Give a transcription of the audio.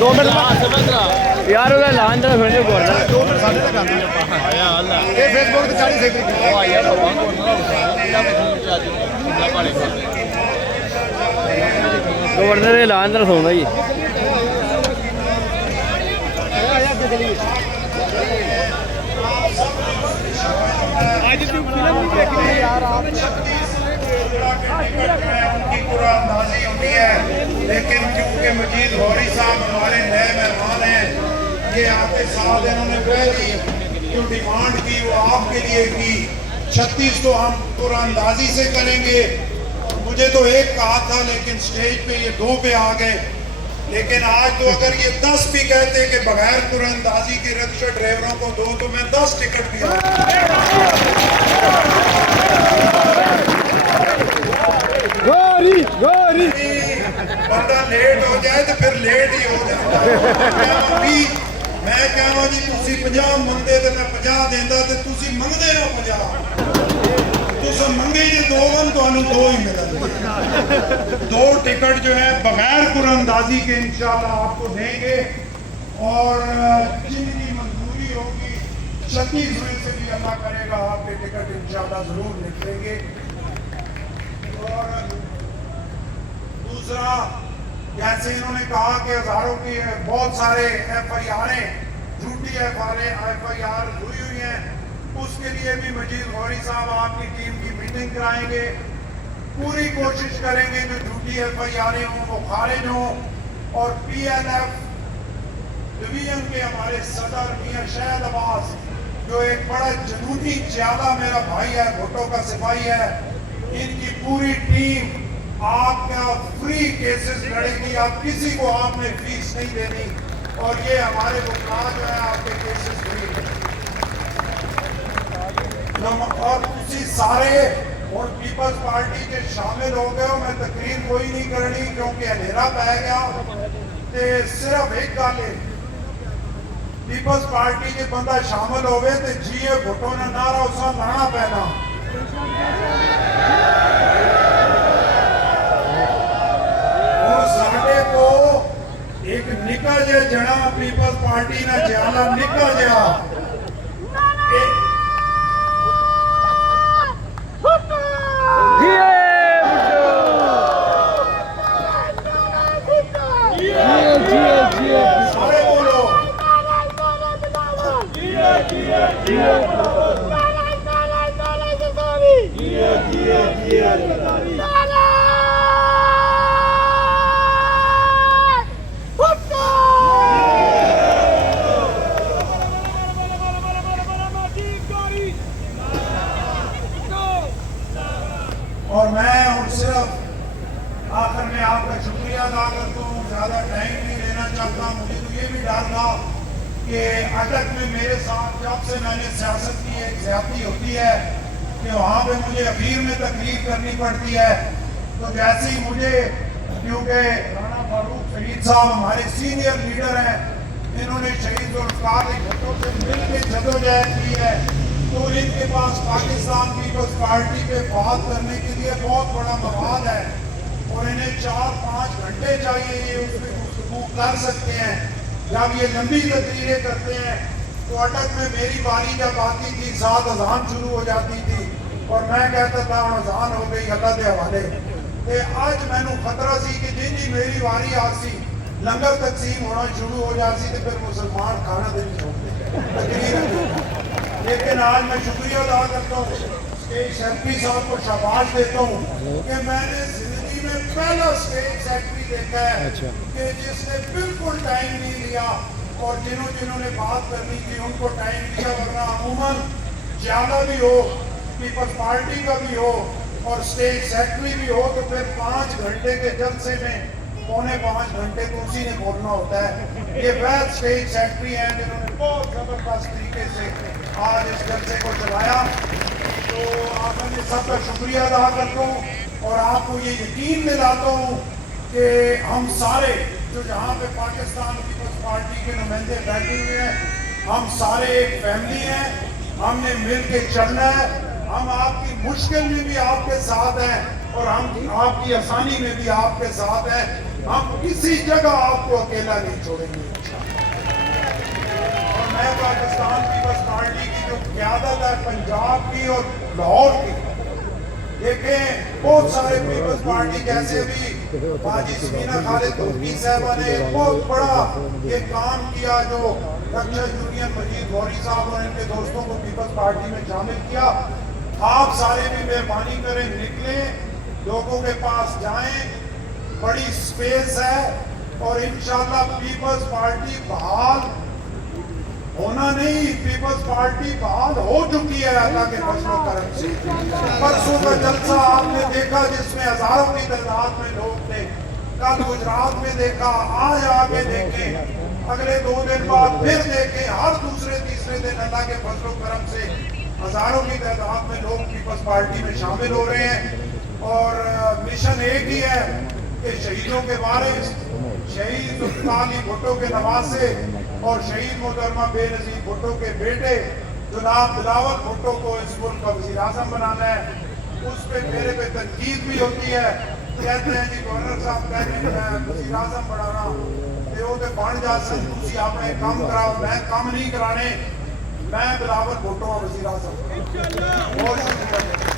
2 minute ਯਾਰ ਉਹਦਾ ਐਲਾਨ ਤਾਂ ਫਿਰ ਬੋਲਦਾ 2 ਮਿੰਟ ਸਾਡੇ ਨਾਲ ਕਰ ਦਿੰਦੇ ਆਇਆ ਅੱਲਾ ਇਹ ਫੇਸਬੁੱਕ ਤੇ 40 ਸੈਕਟਰੀ ਉਹ ਆਇਆ ਬਾਬਾ ਕੋਲ ਗਵਰਨਰ ਦੇ ਐਲਾਨ ਤਾਂ ਸੁਣਦਾ ਜੀ आज तू फिल्म नहीं देख रही यार आप उनकी पूरा अंदाजी होती है, लेकिन क्योंकि मजीद गौरी साहब हमारे नए मेहमान हैं, ये आते साल इन्होंने पहली जो डिमांड की वो आपके लिए की 36 तो हम पूरा अंदाजी से करेंगे। मुझे तो 1 कहा था लेकिन स्टेज पे ये 2 पे आ गए। लेकिन आज तो अगर ये 10 भी कहते कि बगैर कुरानंदाजी के रिक्शा ड्राइवरों को दो तो मैं 10 टिकट भी गौरी बंदा लेट हो जाए तो फिर लेट ही हो जाता। मैं कहना जी तुसी 50 मंगते तो मैं 50 देंदा ते तुसी मंगदे ना 50 तुस मंगे जे 2 वन तो 2 ही मिलन 2 टिकट जो है बगैर कुरानंदाजी के इंशाल्लाह आपको देंगे और जिनकी मंजूरी होगी 36 में से भी अल्लाह करेगा आपके टिकट इंशाल्लाह जरूर निकलेंगे। और दूसरा जैसे इन्होंने कहा कि हजारों की बहुत सारे FIR झूठी FIR हुई हैं, उसके लिए भी मजीद गौरी साहब आपकी टीम की मीटिंग कराएंगे। पूरी कोशिश करेंगे जो झूठी FIR हों वो खारिज हों। और PLF डिवीजन के हमारे सदर मियां शहद अब्बास जो एक बड़ा जनूनी ज्यादा मेरा भाई है, भुट्टो का सिपाही है, इनकी पूरी टीम आपका फ्री केसेस लड़ेगी। आप किसी को आपने फीस नहीं देनी और ये हमारे वकील जो है आपके केसेस फ्री। और उसी सारे और पीपल्स पार्टी के शामिल हो गए। मैं तकरीर कोई नहीं करनी क्योंकि अंधेरा पै गया। ते सिर्फ एक गल है, पीपल्स पार्टी के बंदा शामिल होवे ते जीए भुट्टो ने नारा उसा लाना पैना। साढ़े को एक निकल जे जना पीपल्स पार्टी ने ज्यादा निकल जा सारे बोलो और मैं सिर्फ आखिर में आपका शुक्रिया अदा करता हूँ। ज़्यादा टाइम नहीं लेना चाहता। मुझे तो ये भी डर था कि अटक में मेरे साथ जब से मैंने सियासत की एक ज्यादती होती है कि वहाँ पे मुझे अखीर में तकलीफ करनी पड़ती है। तो जैसे ही मुझे, क्योंकि राणा फारूक शहीद साहब हमारे सीनियर लीडर हैं, इन्होंने शहीद जुल्फ़िकार भुट्टो से मिल के जदोजहद की है, तो इनके पास पाकिस्तान पीपल्स पार्टी पे बात करने के लिए बहुत बड़ा मवाद है और इन्हें 4-5 घंटे चाहिए ये उसमें गुफ्तगू कर सकते हैं। जब ये लंबी तकरीरें करते हैं तो अटक में मेरी बारी जब आती थी 7 अजान शुरू हो जाती थी और मैं कहता था अजान हो गई अल्लाह के हवाले। तो आज मैनू खतरा सी कि जी मेरी बारी आसी लंगर तकसीम होना शुरू हो जाती तो फिर मुसलमान खाना देने छोड़ते तकरीर। लेकिन आज मैं शुक्रिया अदा करता हूँ स्टेट सेक्रेटरी साहब को शाबाश देता हूँ कि मैंने जिंदगी में पहला स्टेट सेक्रेटरी देखा है कि जिसने बिल्कुल टाइम नहीं लिया और जिन्होंने बात करनी थी उनको टाइम दिया। वरना अमूमन ज्यादा भी हो, पीपल्स पार्टी का भी हो और स्टेट सेक्रेटरी भी हो तो फिर 5 घंटे के जलसे में 4.25 घंटे तो उसी ने बोलना होता है। ये वह स्टेट सेक्रेटरी हैं जिन्होंने बहुत जबरदस्त तरीके से आज इस जलसे को चलाया। तो आपने सबका शुक्रिया अदा करता हूँ और आपको ये यकीन दिलाता हूँ कि हम सारे जो जहाँ पे पाकिस्तान पीपल्स पार्टी के नुमाइंदे बैठे हुए हैं, हम सारे एक फैमिली हैं, हमने मिल के चलना है। हम आपकी मुश्किल में भी आपके साथ हैं और हम आपकी आसानी में भी आपके साथ हैं। हम किसी जगह आपको अकेला नहीं छोड़ेंगे और मैं पाकिस्तान पीपल्स पार्टी की जो क़यादत है पंजाब की और लाहौर की, देखें बहुत सारे पीपल्स पार्टी जैसे भी बाजी समीना खालिद तुर्की साहबा ने बहुत बड़ा ये काम किया, जो रक्षा यूनियन मजीद गौरी साहब और इनके दोस्तों को पीपल्स पार्टी में शामिल किया। आप सारे भी मेहरबानी करें, निकलें, लोगों के पास जाएं, बड़ी स्पेस है और इंशाल्लाह पीपल्स पार्टी बहाल होना नहीं, पीपल्स पार्टी बहाल हो चुकी है अल्लाह के फजल व करम से। परसों का जलसा आपने देखा जिसमें हजारों की तादाद में लोग थे, कल गुजरात में देखा, आज आगे देखें, अगले 2 दिन बाद फिर देखें, हर दूसरे तीसरे दिन अल्लाह के फजल व करम से हजारों की तादाद में लोग पीपल्स पार्टी में शामिल हो रहे हैं। और मिशन एक ही है कि शहीदों के वारिस, शहीद जुल्फ़िकार अली भुट्टो के नवासे और शहीद मोहतरमा बेनज़ीर भुट्टो के बेटे जनाब बिलावल भुट्टो को इस मुल्क का वज़ीर आज़म बनाना है। उस पे मेरे पे तनकीद भी होती है, कहते हैं जी गवर्नर साहब कहते हैं मैं वज़ीर आज़म बनाना ते वो ते बन जा सन, तुसी अपने काम कराओ, मैं काम नहीं कराने, मैं बिलावल भुट्टो वज़ीर आज़म। बहुत शुक्रिया।